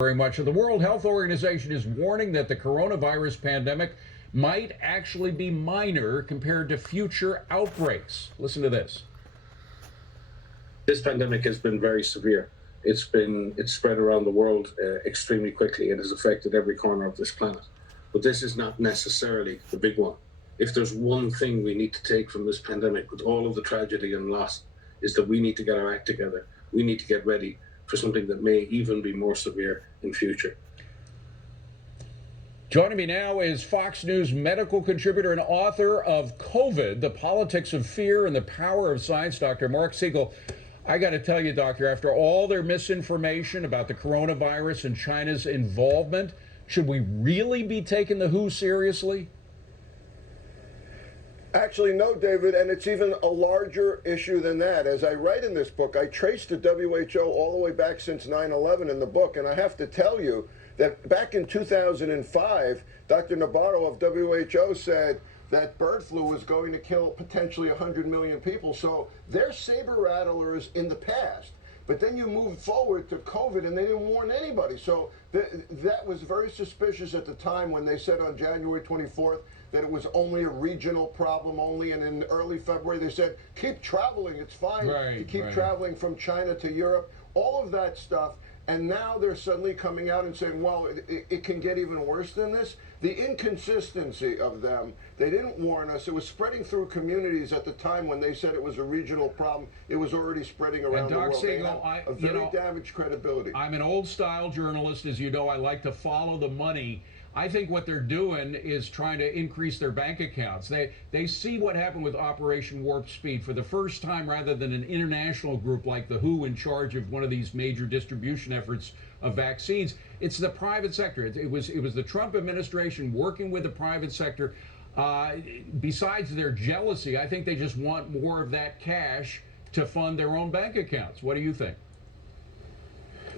Very much. The World Health Organization is warning that the coronavirus pandemic might actually be minor compared to future outbreaks. Listen to this. This pandemic has been very severe. It's spread around the world extremely quickly and has affected every corner of this planet. But this is not necessarily the big one. If there's one thing we need to take from this pandemic with all of the tragedy and loss, is that we need to get our act together. We need to get ready for something that may even be more severe in future. Joining me now is Fox News medical contributor and author of COVID, The Politics of Fear and the Power of Science, Dr. Marc Siegel. I got to tell you, doctor, after all their misinformation about the coronavirus and China's involvement, should we really be taking the WHO seriously? Actually, no, David, and it's even a larger issue than that. As I write in this book, I traced the WHO all the way back since 9/11 in the book, and I have to tell you that back in 2005, Dr. Nabarro of WHO said that bird flu was going to kill potentially 100 million people. So they're saber rattlers in the past. But then you move forward to COVID, and they didn't warn anybody. So that was very suspicious at the time when they said on January 24th that it was only a regional problem only. And in early February, they said, keep traveling. It's fine to keep traveling from China to Europe. All of that stuff. And now they're suddenly coming out and saying, well, it can get even worse than this. The inconsistency of them, they didn't warn us. It was spreading through communities at the time when they said it was a regional problem. It was already spreading around the world. Siegel, a very damaged credibility. I'm an old-style journalist. As you know, I like to follow the money. I think what they're doing is trying to increase their bank accounts. They see what happened with Operation Warp Speed for the first time, rather than an international group like the WHO in charge of one of these major distribution efforts of vaccines. It's the private sector. It was the Trump administration working with the private sector. Besides their jealousy, I think they just want more of that cash to fund their own bank accounts. What do you think?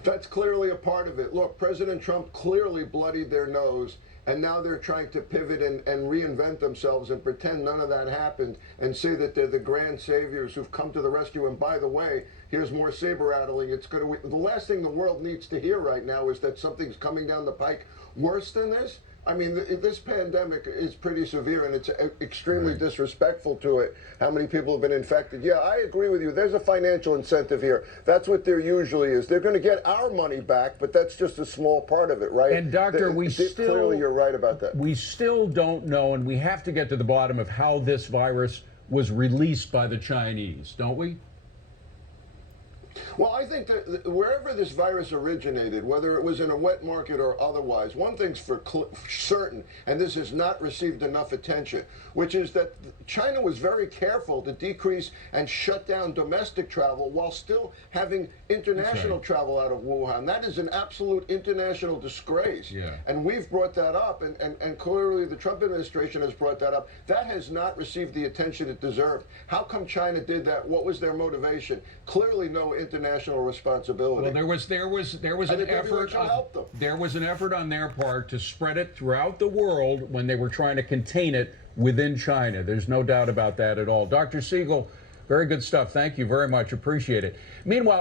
That's clearly a part of it. Look, President Trump clearly bloodied their nose, and now they're trying to pivot and reinvent themselves and pretend none of that happened and say that they're the grand saviors who've come to the rescue. And by the way, here's more saber rattling. The last thing the world needs to hear right now is that something's coming down the pike worse than this. I mean, this pandemic is pretty severe, and it's extremely disrespectful to it, how many people have been infected. Yeah, I agree with you. There's a financial incentive here. That's what there usually is. They're going to get our money back, but that's just a small part of it, right? And, Doctor, clearly you're right about that. We still don't know, and we have to get to the bottom of how this virus was released by the Chinese, don't we? Well, I think that wherever this virus originated, whether it was in a wet market or otherwise, one thing's for certain, and this has not received enough attention, which is that China was very careful to decrease and shut down domestic travel while still having international travel out of Wuhan. That is an absolute international disgrace. Yeah. And we've brought that up, and clearly the Trump administration has brought that up. That has not received the attention it deserved. How come China did that? What was their motivation? Clearly no international responsibility. Well, there was an effort. There was an effort on their part to spread it throughout the world when they were trying to contain it within China. There's no doubt about that at all. Dr. Siegel, very good stuff. Thank you very much. Appreciate it. Meanwhile.